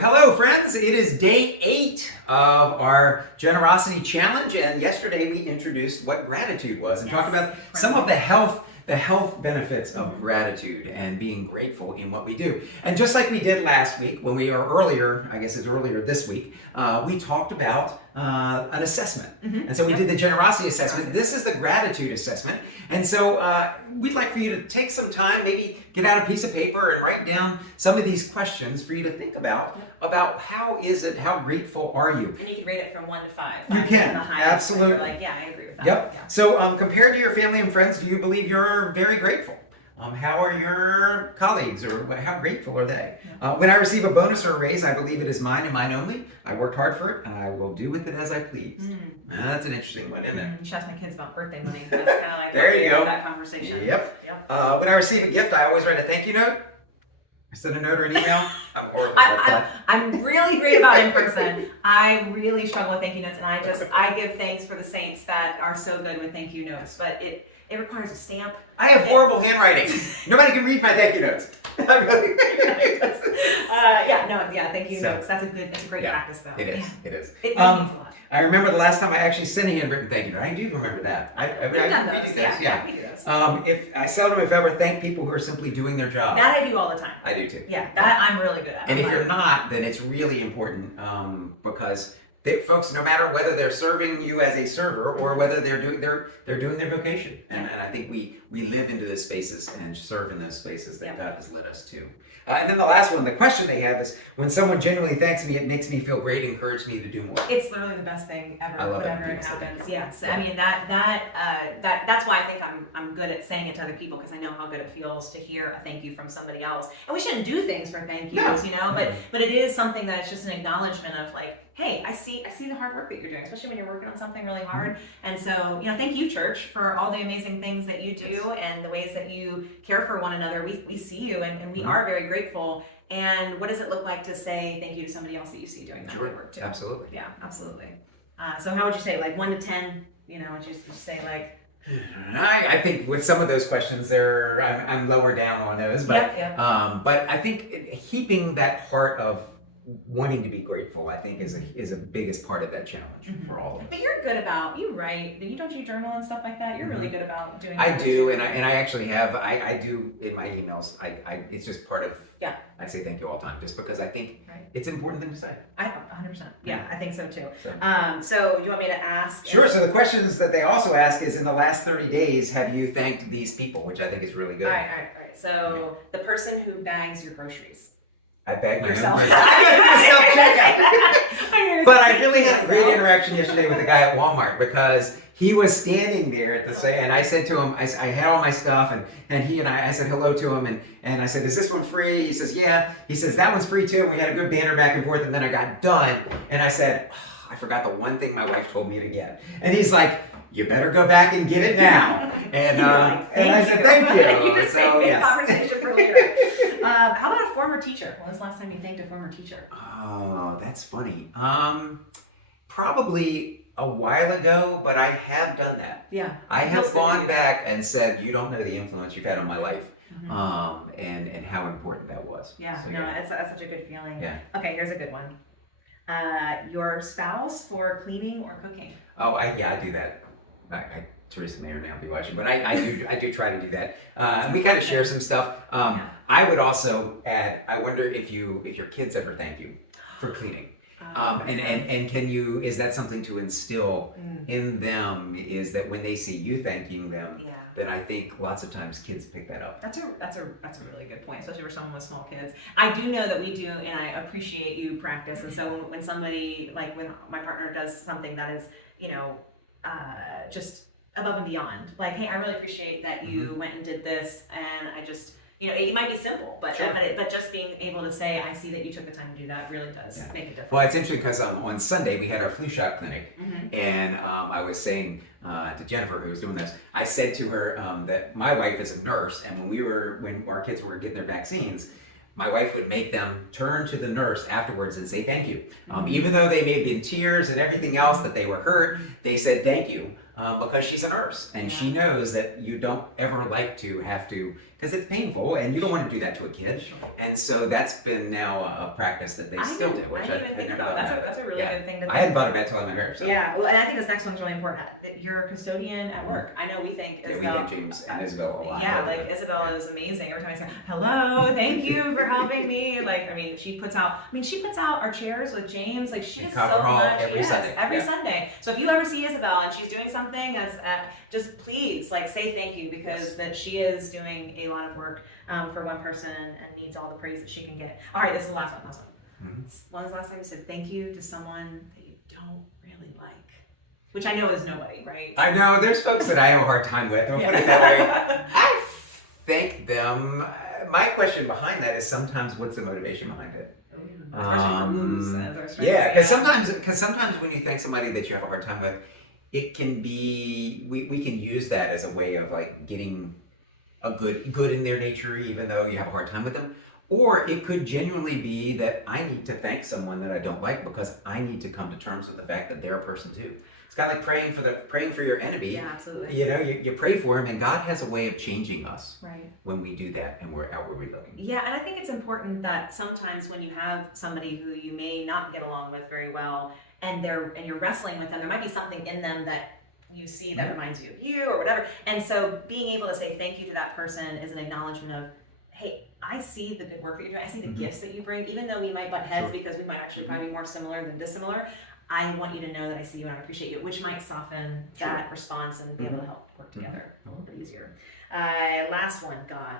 Hello, friends. It is day 8 of our generosity challenge, and yesterday we introduced what gratitude was and talked about some of the health benefits of gratitude and being grateful in what we do. And just like we did last week, when we are earlier, I guess it's earlier this week, we talked about an assessment. And so we did the generosity assessment. This is the gratitude assessment. And so we'd like for you to take some time, maybe get out a piece of paper and write down some of these questions for you to think about how grateful are you? And you can rate it from 1 to 5. You can, absolutely. You're like, yeah, I agree with that. Yep. Yeah. So compared to your family and friends, do you believe you're very grateful? How are your colleagues, or how grateful are they? When I receive a bonus or a raise, I believe it is mine and mine only. I worked hard for it, and I will do with it as I please. That's an interesting one, isn't it? You should ask my kids about birthday money. That's kind of like There you go. That conversation. Yep. When I receive a gift, I always write a thank you note. I send a note or an email. I'm horrible at that. I'm really great about in person. I really struggle with thank you notes, and I give thanks for the saints that are so good with thank you notes, but it requires a stamp. I have horrible handwriting. Nobody can read my thank you notes. Thank you notes. That's a great practice though. It is. Yeah. It is. It means a lot. I remember the last time I actually sent a handwritten thank you note. I do remember that. We've done those. We do those. If I seldom, if ever, thank people who are simply doing their job. That I do all the time. I do too. Yeah, that I'm really good at. And if you're not, then it's really important because folks, no matter whether they're serving you as a server or whether they're doing their vocation, and I think we live into those spaces and serve in those spaces that God has led us to. And then the last one, the question they have is, when someone genuinely thanks me, it makes me feel great, encourages me to do more. It's literally the best thing ever. I love whenever it. it happens. Yes, I mean that's why I think I'm good at saying it to other people, because I know how good it feels to hear a thank you from somebody else. And we shouldn't do things for thank yous, you know, but it is something that's just an acknowledgement of like, hey, I see the hard work that you're doing, especially when you're working on something really hard. And so, you know, thank you, church, for all the amazing things that you do and the ways that you care for one another. We see you, and we are very grateful. And what does it look like to say thank you to somebody else that you see doing that good work too? Absolutely. Yeah, absolutely. So how would you say, like 1 to 10? You know, would you say like? I think with some of those questions, I'm lower down on those, but but I think heaping that heart of wanting to be grateful, I think, is a biggest part of that challenge for all of us. But you're good about, you write, don't you journal and stuff like that? You're really good about doing I that. do, and I actually have, I do in my emails, it's just part of, I say thank you all the time, just because I think it's an important thing to say. 100%. Yeah, I think so too. So. So do you want me to ask? Sure, so the questions that they also ask is, in the last 30 days, have you thanked these people, which I think is really good. All right. So the person who bags your groceries. I bag my Yourself. own self-checkout. But I really had a great interaction yesterday with the guy at Walmart, because he was standing there at the and I said to him, I had all my stuff, and he and I said hello to him, and I said, is this one free? He says, yeah. He says, that one's free too. And we had a good banter back and forth, and then I got done, and I said, I forgot the one thing my wife told me to get. And he's like, you better go back and get it now. And I said, thank you. You just saved me a conversation for later. How about a former teacher? When was the last time you thanked a former teacher? Oh, that's funny. Probably a while ago, but I have done that. Yeah. I have gone back and said, you don't know the influence you've had on my life, and how important that was. Yeah, So, that's such a good feeling. Yeah. Okay, here's a good one. Your spouse for cleaning or cooking? Oh, I do that. Teresa may or may not be watching, but I do try to do that. We kind of share some stuff. I would also add, I wonder if your kids ever thank you for cleaning. And can you, is that something to instill in them, is that when they see you thanking them, then I think lots of times kids pick that up. That's a really good point, especially for someone with small kids. I do know that we do, and I appreciate you practice. And so when somebody, like when my partner does something that is, just above and beyond, like, hey, I really appreciate that you went and did this, and I just, it might be simple, but but just being able to say, I see that you took the time to do that, really does make a difference. Well, it's interesting because on Sunday we had our flu shot clinic, and I was saying to Jennifer, who was doing this, I said to her that my wife is a nurse, and when our kids were getting their vaccines, my wife would make them turn to the nurse afterwards and say thank you. Even though they may be in tears and everything else, that they were hurt, they said thank you. because she's a nurse and Yeah. she knows that you don't ever like to have to, because it's painful and you don't want to do that to a kid. And so that's been now a practice that they still do, which I didn't even think never about. thought That's a really Yeah. good thing to think. I hadn't thought of that till I met her. So. Yeah, well, and I think this next one's really important. You're a custodian at work. I know we think Yeah, we Isabel. thank James and Isabel a lot. Yeah, like Isabel is amazing. Every time I say, hello, thank you for helping me. Like, I mean, she puts out our chairs with James. Like, she And does so Copper Hall much. every Sunday. Every Yeah. Sunday. So if you ever see Isabel and she's doing something that's, just please, like, say thank you because that she is doing a lot of work for one person and needs all the praise that she can get. All right, this is the last one. When was the last time you said thank you to someone that you don't really like? Which I know is nobody, right? I know there's folks that I have a hard time with. I'll put it that way. I thank them. My question behind that is sometimes what's the motivation behind it? Yeah, because sometimes when you thank somebody that you have a hard time with, it can be we can use that as a way of like getting a good in their nature, even though you have a hard time with them. Or it could genuinely be that I need to thank someone that I don't like because I need to come to terms with the fact that they're a person too. It's kind of like praying for your enemy. Yeah, absolutely. You know, you pray for him, and God has a way of changing us Right. when we do that, and we're outwardly looking. Yeah, and I think it's important that sometimes when you have somebody who you may not get along with very well, and you're wrestling with them, there might be something in them that you see that reminds you of you or whatever. And so being able to say thank you to that person is an acknowledgement of, hey, I see the good work that you're doing. I see the gifts that you bring, even though we might butt heads because we might actually probably be more similar than dissimilar. I want you to know that I see you and I appreciate you, which might soften that response and be able to help work together a little bit easier. Last one, God.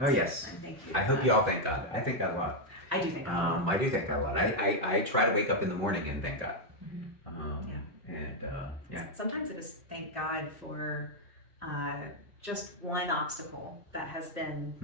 Oh yes. Thank you. I hope you all thank God. I thank God a lot. I do think God. I do thank God a lot. I try to wake up in the morning and thank God. Sometimes I just thank God for just one obstacle that has been,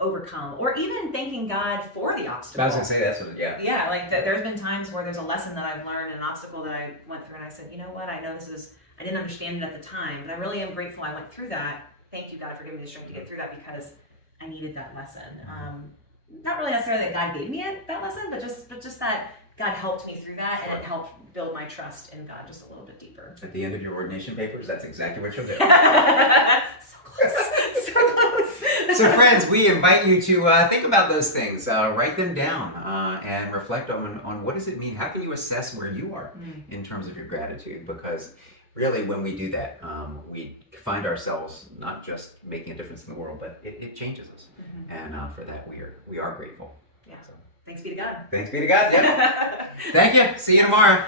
overcome, or even thanking God for the obstacle. I was gonna say that's what, yeah. Yeah, like there's been times where there's a lesson that I've learned, an obstacle that I went through, and I said, you know what, I know I didn't understand it at the time, but I really am grateful I went through that. Thank you, God, for giving me the strength to get through that because I needed that lesson. Not really necessarily that God gave me that lesson, but just that God helped me through that, and it helped build my trust in God just a little bit deeper. At the end of your ordination papers, that's exactly what you'll do. So close, so close. So friends, we invite you to think about those things, write them down, and reflect on what does it mean? How can you assess where you are in terms of your gratitude? Because really when we do that, we find ourselves not just making a difference in the world, but it changes us. And for that, we are grateful. Yeah. So, Thanks be to God. thanks be to God. Yeah. Thank you. See you tomorrow.